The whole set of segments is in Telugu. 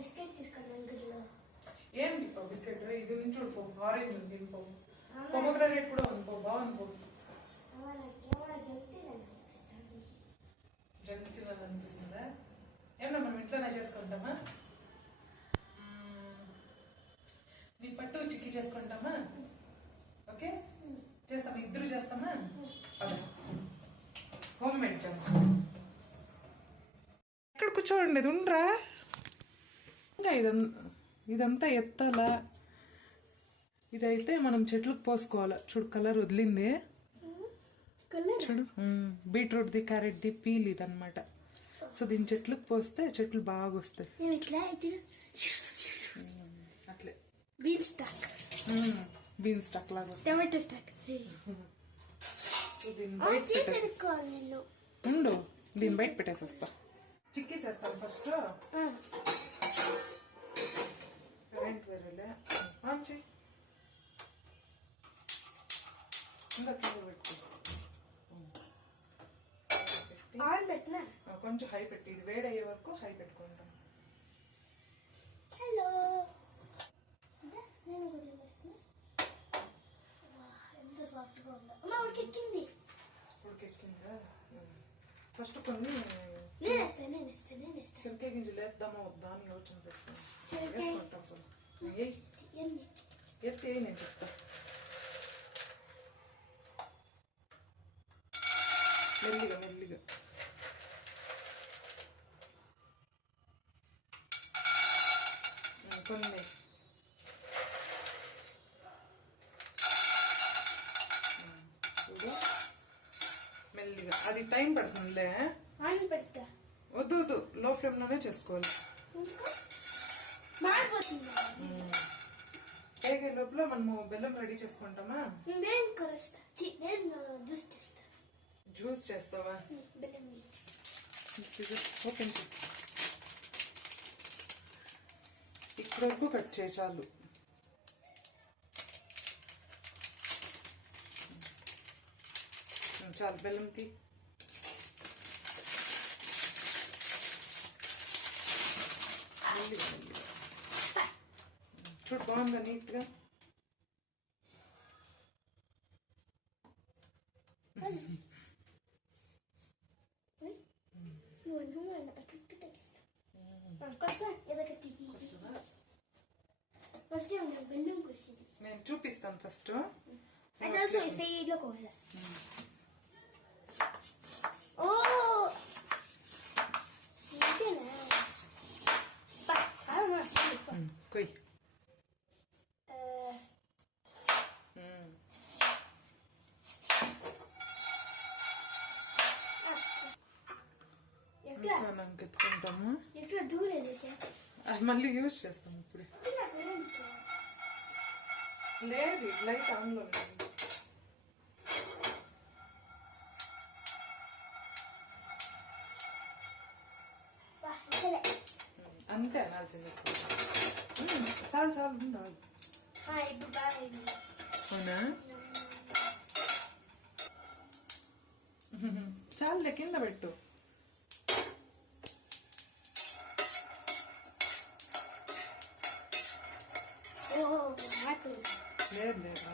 బిస్కెట్ తీసుకున్నాను అంగడిలో. ఏం తిప్ప బిస్కెట్ ఇది నుంచి చూడుకో ఆరెంజ్ ఉంది ఇంకో పొమగ్రానేట్ కూడా ఉంది బాగుంది పో. జంక్ తినాలనిపిస్తుందా? ఏమన్నా మనం ఇంట్లోనే చేసుకుంటామా? నీ పట్టు చిక్కి చేసుకుంటామా? ఓకే చేస్తామా? ఇద్దరు చేస్తామా? Home made junk. ఎక్కడ కూర్చోండి ఉండరా? ఇంకా ఇదంతా ఎత్తాలా. ఇదైతే మనం చెట్లకు పోసుకోవాలా. చూడు కలర్ వదిలింది చూడు. బీట్రూట్ది క్యారెట్ది పీల్ ఇది అనమాట. సో దీని చెట్లకు పోస్తే చెట్లు బాగా వస్తాయి. అట్లే బీన్ స్టాక్ లాగా టమాటో స్టాక్. ఉండు దీన్ని బయట పెట్టేసి వస్తా. చిక్కేసేస్తాను ఫస్ట్. కరెంట్ వేరేలే ఆన్ చెయ్యి. ఇంకా కింద పెట్టు. కొంచెం హై పెట్టి ఇది వేడయ్యే వరకు హై పెట్టుకుంటాం. హలో ఎంత సాఫ్ట్గా ఉందో. ఉడికెక్కింది. ఉడికెక్కిందా? ఫస్ట్ కొన్ని చెనక్కాయ గింజలు వేద్దామా వద్దా అని యోచన చేస్తాను. ఎత్తి నేను చెప్తా. మెల్లిగా మెల్లిగా కొన్ని మెల్లిగా. అది టైం పడుతుందిలే. వద్దు వద్దు లో ఫ్లేమ్ లోనే చేసుకోవాలి. వేగే లోపల మనము బెల్లం రెడీ చేసుకుంటామా? జ్యూస్ చేస్తావా? ఓపెన్ చే. ఇక్కడ వరకు కట్ చేయ చాలు. చాలు బెల్లం తీ. చూడు బాగుందా నీట్గా. నేను చూపిస్తాను ఫస్ట్. కొయ్యి. ఎత్తుకుంటాము. అది మళ్ళీ యూజ్ చేస్తాము ఇప్పుడు. లేదు లైట్ ఆన్లో అంతే అనాల్సింది. చాలు చాలు ఉండాలి. అవునా? చాలులే కింద పెట్టు. లేదు లేదు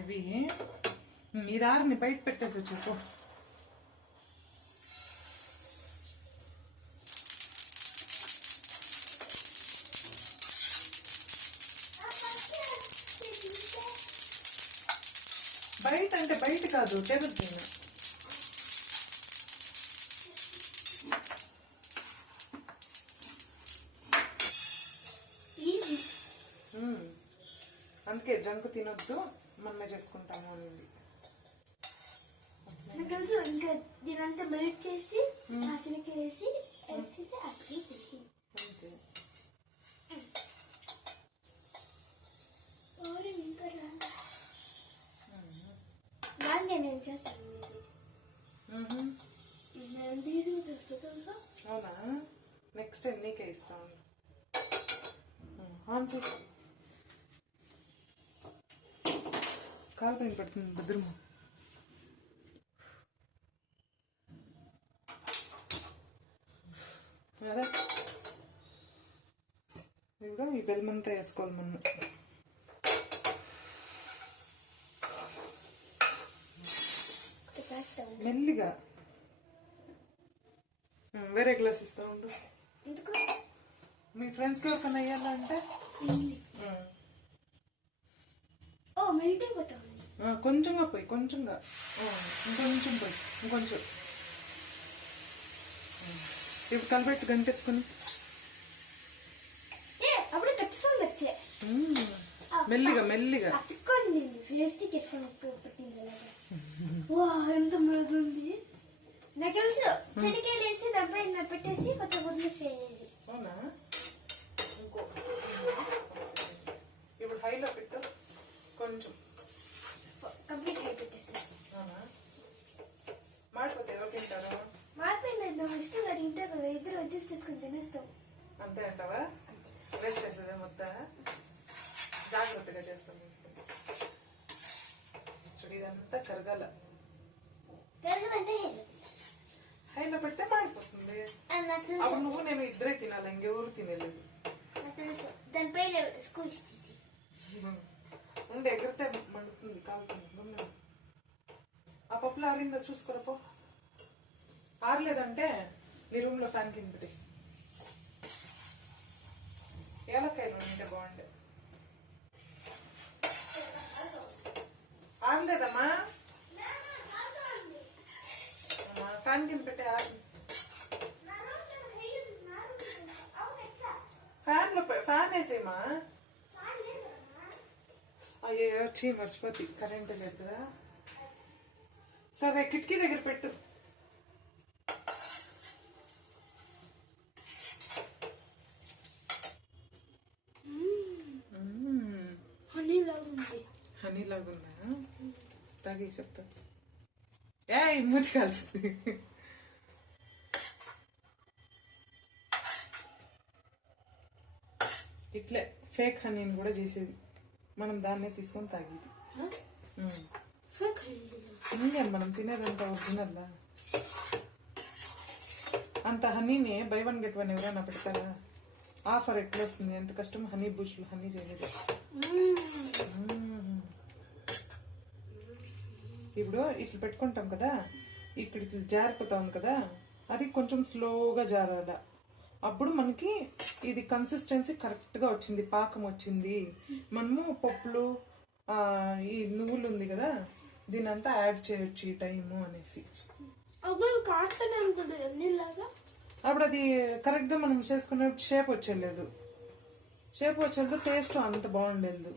ఇవి ఈ దారిని బయట పెట్టేసి చెప్పు. బయట అంటే బయట కాదు టేబుల్ పైన. అందుకే జంక్ తినొద్దు మనమే చేసుకుంటాము అనేది. తెలుసు. ఇంకా దీనంతా మెల్ట్ చేసి అతనికి వేసి అంతే. నేను చేస్తాను. అవునా? నెక్స్ట్ టైం నీకే ఇస్తాను. ఆన్ చేసి కాలు పైన పడుతుంది భద్రము. అదే ఇప్పుడు ఈ బెల్లమంతా వేసుకోవాలి మనం. మెల్లిగా వేరే గ్లాస్ ఇస్తా ఉండు. మీ ఫ్రెండ్స్కి ఎవరికైనా వేయాలంటే కొంచెంగా పోయి, కొంచెంగా ఇంకొంచెం పోయి, ఇంకొంచెం. ఇప్పుడు కలిపెట్టు గంటెత్తుకుని మెల్లిగా మెల్లిగా. ఎంత మృదుంది. నాకు తెలుసు చెనికాయలు వేసి డబ్బా పెట్టేసి కొంచెం వదిలేసేయాలి. అవునా? ఇంకో ఇప్పుడు హైలో పెట్టు కొంచెం. కంప్లీట్ హై పెట్టేస్తా. అవునా? మాడిపోతే ఎవరు తింటారు? మాడిపోయింది. నువ్వు ఇష్టం కదా ఇంటే కదా, ఇద్దరు అడ్జస్ట్ చేసుకుని తినేస్తాం. అంతే అంటావా? వేస్ట్ చేసేదే మొత్తం. జాగ్రత్తగా చేస్తాం. చూడు ఇదంతా కరగాల. హైలో పెడితే మాడిపోతుంది. అప్పుడు నువ్వు నేను ఇద్దరే తినాలి, ఇంకెవరు తినలేదు. దానిపైన స్కూల్ ఉండే ఎగిరితే మండుతుంది, కాలుతుంది. ఆ పప్పులో ఆరిందో చూసుకోరపో. ఆరలేదంటే నీ రూమ్ లో ఫ్యాన్ కింద పెట్టి ఏలక్కాయలు ఉంటే బాగుండే. ఆరలేదమ్మా? ఫ్యాన్ కింద పెట్టే ఫ్యాన్ వేసేమా. అయ్యో వచ్చి మర్చిపోతి, కరెంట్ లేదు కదా. సరే కిటికీ దగ్గర పెట్టు. హనీ లాగుందా? తాగి చెప్తా. ఏ మూతి కాల్సింది. ఇట్లే ఫేక్ హనీని కూడా చేసేది మనం, దాన్నే తీసుకొని తాగేది. ఇంకేం మనం తినేదంతా ఒరిజినల్. అంత హనీని బై వన్ గెట్ వన్ ఎవరైనా పెడతారా? ఆఫర్ ఎట్లా వస్తుంది? ఎంత కష్టం హనీ బూస్ట్లు హనీ చేయలేదు. ఇప్పుడు ఇట్లా పెట్టుకుంటాం కదా, ఇక్కడ ఇట్లా జారిపోతా ఉంది కదా, అది కొంచెం స్లోగా జారాల. అప్పుడు మనకి ఇది కన్సిస్టెన్సీ కరెక్ట్గా వచ్చింది, పాకం వచ్చింది. మనము పప్పులు ఈ నువ్వులు ఉంది కదా, దీని అంతా యాడ్ చేయొచ్చు ఈ టైము అనేసి. అప్పుడు అది కరెక్ట్గా మనం చేసుకునే షేప్ వచ్చేలేదు, టేస్ట్ అంత బాగుండేది.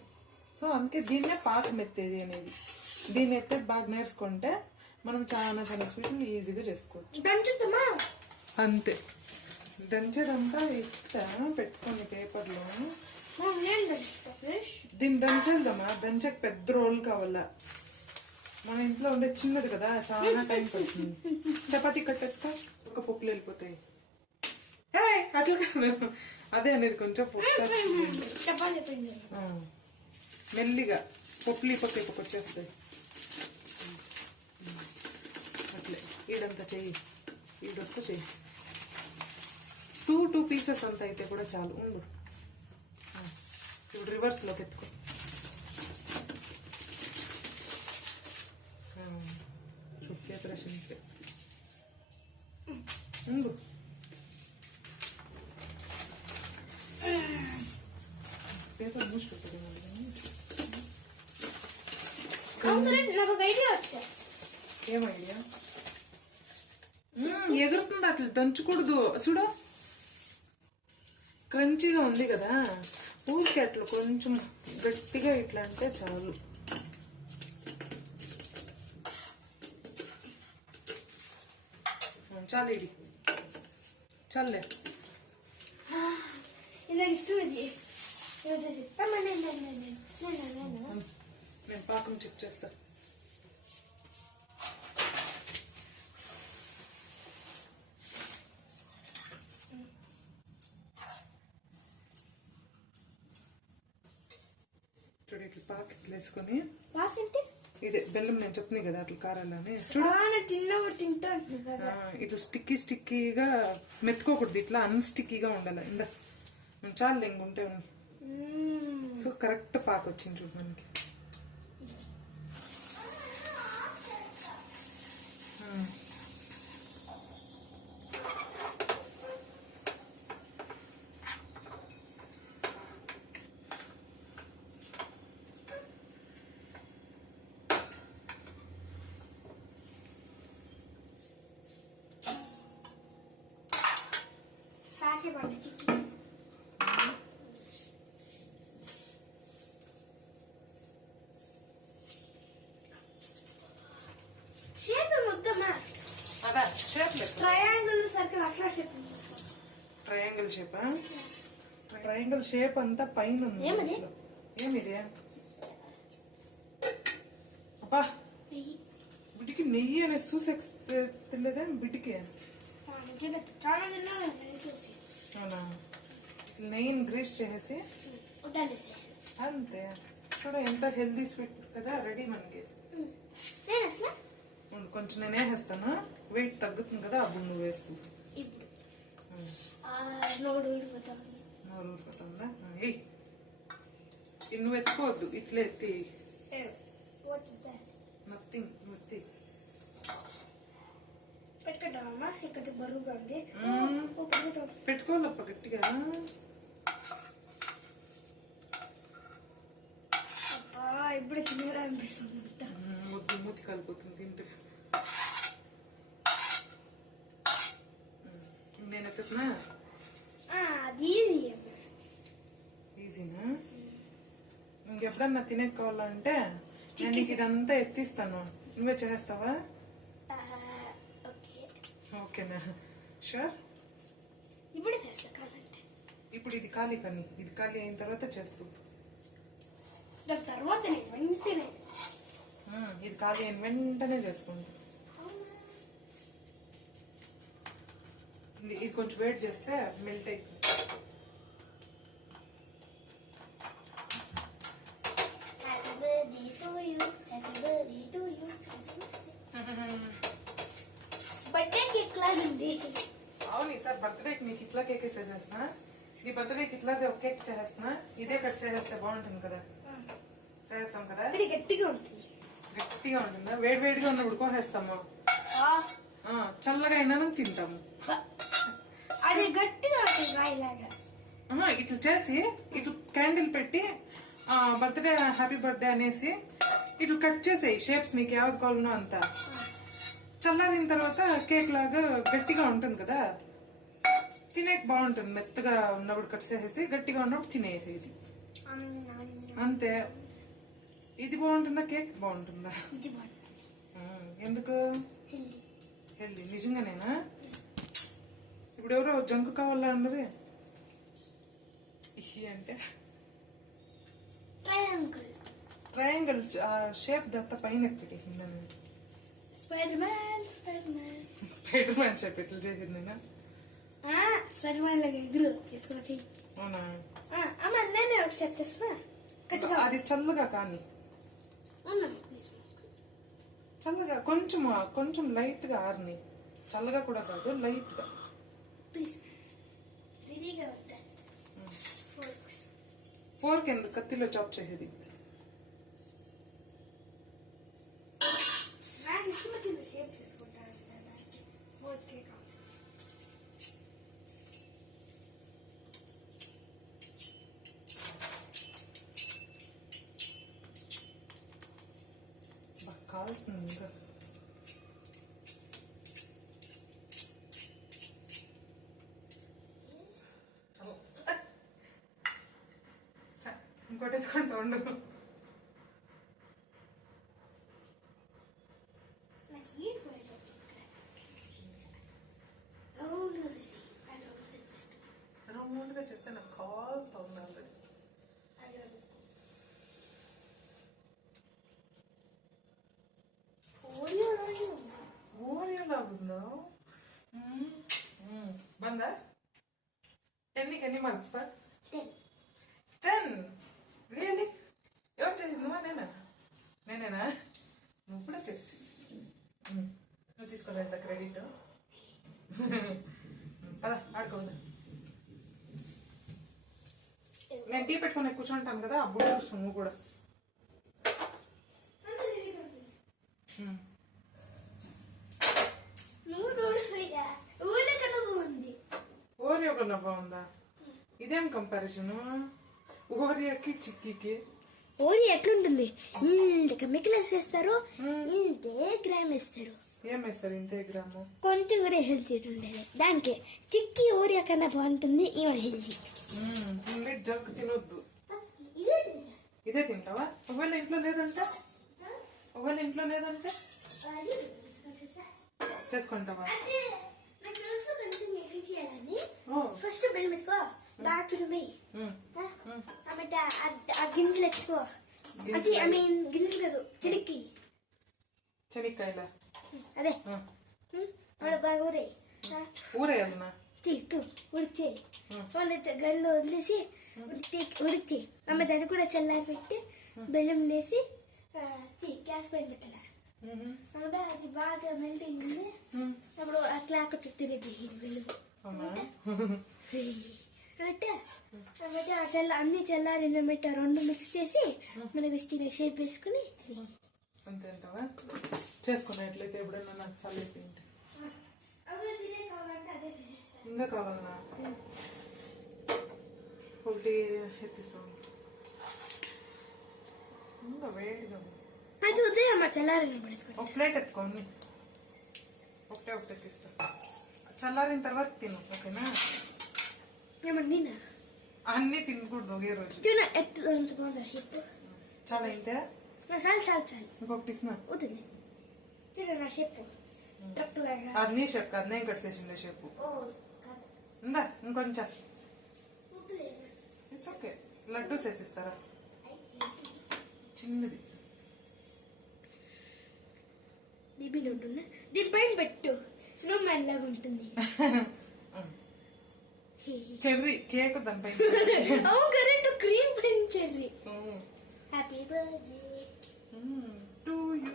సో అందుకే దీన్నే పాకం ఎత్తేది అనేది. దీన్ని ఎత్తే బాగా నేర్చుకుంటే మనం చాలా చాలా స్వీట్లు ఈజీగా చేసుకోవచ్చు. అంతే, దంచేదంతా ఇట్లా పెట్టుకోండి పేపర్లో. దీన్ని దంచేద్దామా? దంచే పెద్ద రోల్ కావాలా. మన ఇంట్లో ఉండే చిన్నది కదా, చాలా టైం పడుతుంది. చపాతీ కట్టెత్తా ఒక పప్పులు వెళ్ళిపోతాయి. అట్లా కాదు, అదే అనేది కొంచెం మెల్లిగా పప్పులు ఈ పక్క వచ్చేస్తాయి. అట్లే ఈడంతా చెయ్యి, ఈడొక్క చెయ్యి. టూ పీసెస్ అంత అయితే కూడా చాలు. ఉండు, ఇప్పుడు రివర్స్లోకి ఎత్తుకో. చుట్టేతరసింటే ఉండు. పేపర్ మూసిపెట్టదు. ఏం ఐడియా? ఎగురుతుంది, అట్లా దంచకూడదు. చూడు క్రంచీగా ఉంది కదా, ఊరికి అట్లా కొంచెం గట్టిగా ఇట్లా అంటే చాలు. చాలు, ఇది చాలే. ఇష్టం ఇది. నేను పాకం చెక్ చేస్తా. చూడు ఇట్లా పాకెట్లు వేసుకొని, పాకెట్ ఇదే బెల్లం నేను చెప్తున్నాయి కదా అట్లా కారాలని చూడు. చాలా చిన్నప్పుడు తింటా ఉంటుంది కదా. ఇట్లా స్టిక్కీగా మెత్తుకోకూడదు, ఇట్లా అన్స్టిక్కీగా ఉండాలి. ఇందా చాలా ఇంకుంటే ఉంది. సో కరెక్ట్ పాక వచ్చింది చూడు మనకి. ప్యాకెట్ పండి చిక్కి షేప్ మొత్తమా అదా షేప్ లెక్క. ట్రయాంగిల్ సర్కిల్ అట్లా shape triangle shape. Triangle shape అంతా పైన ఉంది. ఏమది? ఏమిది? అబ్బా బిడ్డికి నెయ్యి అనే చూసి తెలియదా బిడ్డికి? చాలా తిన్నాను నేను చూసి. అవునా? నెయ్యిని గ్రీస్ చేసేసి వద్దండి అంతే. చూడ ఎంత హెల్దీ స్వీట్ కదా రెడీ మనకి. నేను అసలు కొంచెం నేను వేసేస్తాను, వెయిట్ తగ్గుతుంది కదా అప్పుడు నువ్వు వేస్తూ. ఇప్పుడు నోరు ఊడిపోతా ఉంది. నోరు ఊరిపోతుందా? నువ్వు ఎత్తుకోవద్దు, ఇట్లా ఎత్తి. నథింగ్, నువ్వు ఎత్తి పెట్టుకుంటామమ్మా. ఇక్కడ బరువుగా ఉంది. పెట్టుకోవాలప్ప గట్టిగా. ఇప్పుడు తినేలా అనిపిస్తుంది. ముద్దు మూతి కలిపోతుంది తింటే. నేను ఎత్తుతున్నా. అది ఈజీనా? ఇంకెప్పుడన్నా తినేకోవాలంటే నేను నీకు ఇదంతా ఎత్తిస్తాను, నువ్వే చేసేస్తావా? ఓకేనా? షూర్. ఇప్పుడు చేస్తా కాదంటే. ఇప్పుడు ఇది ఖాళీ కానీ ఇది ఖాళీ అయిన తర్వాత చేస్తూ. దాని తర్వాత వెంటనే ఇది ఖాళీ అయిన వెంటనే చేసుకోండి. ఇది కొంచెం వెయిట్ చేస్తే మెల్ట్ అవుతుంది. బర్త్డే కేక్ లాగా ఉంది. అవును, ఈసారి బర్త్డేకి నీకు ఇట్లా కేక్ వేసేసేస్తున్నా. ఈ బర్త్డేకి ఇట్లాగే ఒక కేక్ చేసేస్తున్నా. ఇదే కట్ చేసేస్తే బాగుంటుంది కదా. చేస్తాం కదా, గట్టిగా ఉంటుంది. గట్టిగా ఉంటుందా? వేడి వేడిగా ఉన్నప్పుడు కోసేస్తాము, చల్లగా అయినా తింటాము. అది గట్టిగా ఉంటుంది రాయిలాగా. ఇట్లా చేసి ఇట్లా క్యాండిల్ పెట్టి బర్త్డే హ్యాపీ బర్త్డే అనేసి ఇట్లా కట్ చేసేయి షేప్స్ నీకు యావది కావాలనో అంతా. చల్లారిన తర్వాత కేక్ లాగా గట్టిగా ఉంటుంది కదా, తినేకి బాగుంటుంది. మెత్తగా ఉన్నప్పుడు కట్ చేసేసి గట్టిగా ఉన్నప్పుడు తినేది. ఇది అంతే. ఇది బాగుంటుందా కేక్ బాగుంటుందా? ఎందుకు? హెల్దీ. నిజంగానేనా? ఇప్పుడు ఎవరో జంక్ కావాలా అన్నది అంటే ట్రయాంగిల్ షేప్ దత్త పైన పెట్టేసింది. స్పైడర్ మ్యాన్ షేప్ ఎట్లా చేసింది? స్పైడర్ మ్యాన్ లాగా ఎగురు తీసుకొచ్చి. అవునా? అమ్మ నేనే ఒక షేప్ చేస్తున్నా. అది చల్లగా కానీ చల్లగా కొంచెం లైట్ గా ఆర్ని. చల్లగా కూడా కాదు, లైట్ గా. ఫోర్క్ ఎందుకు? కత్తిలో చాప్ చేసేది. షేప్ చేసుకుంటాను. కాలుతుంది ఇంకా. ఇంకోటి ఎత్తుకుంటా ఉండు. రౌండ్గా చేస్తే నాకు కాలుతా ఉంది ఆల్రెడీ. ఓరియో లాగుందా? బందా? 10కి ఎన్ని మార్క్స్? 10. రియల్లీ? ఎవరు చేసింది? నేనేనా? తీసుకోలేదు ఇంత క్రెడిట్. పద ఆడుకోవద్దు. నేను టీ పెట్టుకుని కూర్చుంటాను కదా, అప్పుడు చూస్తాను నువ్వు కూడా. ఓరియో కన్నా బాగుందా? ఇదేం కంపారిజన్? ఓరియోకి చిక్కీకి. ఓరి ఎట్లుంటుంది? ఇంత కెమికల్స్ వేస్తారు, ఇంతే గ్రామ్ వేస్తారు. ఏం వేస్తారు ఇంతే గ్రాము? కొంచెం కూడా హెల్తీ ఉండేది. దానికి చిక్కి ఓరియా కన్నా బాగుంటుంది, ఇవో హెల్తీ. జంక్ తినొద్దు. ఇదే తింటావా? ఒకవేళ ఇంట్లో లేదంటే చేసుకుంటావా? ఫస్ట్ బెల్లం ఎత్తుకో, బాగా తురిమి ఆ గింజలు ఎత్తుకో. అది ఐ మీన్ గింజలు కాదు, చెనిక్కాయల అదే బాగా ఊరేయాలన్నా ఉడికి గల్లు వదిలేసి ఉడికి అమ్మ అది కూడా చల్లారి పెట్టి బెల్లం వేసి గ్యాస్ పైన పెట్టాల. అది బాగా మెల్ట్ అయింది. అప్పుడు అట్లా తిరిగి బెల్లం అన్ని చల్లారిన మెట్ట రెండు మిక్స్ చేసి మనకి ఇచ్చిన షేప్ వేసుకుని అంతే అంటావా? చేసుకున్నా ఎట్లయితే ఎప్పుడైనా నాకు సల్లి తింటే ఇంకా కావాలన్నా ఒకటి ఎత్తిస్తాను. ఇంకా వేడిగా అది ఉదయం చల్లారిన ఒక ప్లేట్ ఎత్తుకోండి. ఒకటే ఎత్తిస్తా. చల్లారిన తర్వాత తిను, ఓకేనా? ఏమన్నా అన్ని తినకూడదు ఒకే రోజు. ఎత్తు షేప్ చాలా అయితే చాలు ఇంకొకటి ఇస్తున్నా. అవుతుంది చూడ షేప్ అది నీ షేప్ కాదు, నేను కట్ చేసిండే షేప్. ఉందా ఇంకొంచెం? It's okay. లడ్డు చేసిస్తారా? చిన్నది బీబీలో ఉంటుందా? దీనిపైన పెట్టు, స్నో మ్యాన్ లాగా ఉంటుంది. చెర్రీ కేక్ దానిపైన. అవును కరెక్ట్, క్రీమ్ పైన cherry. Happy birthday to you.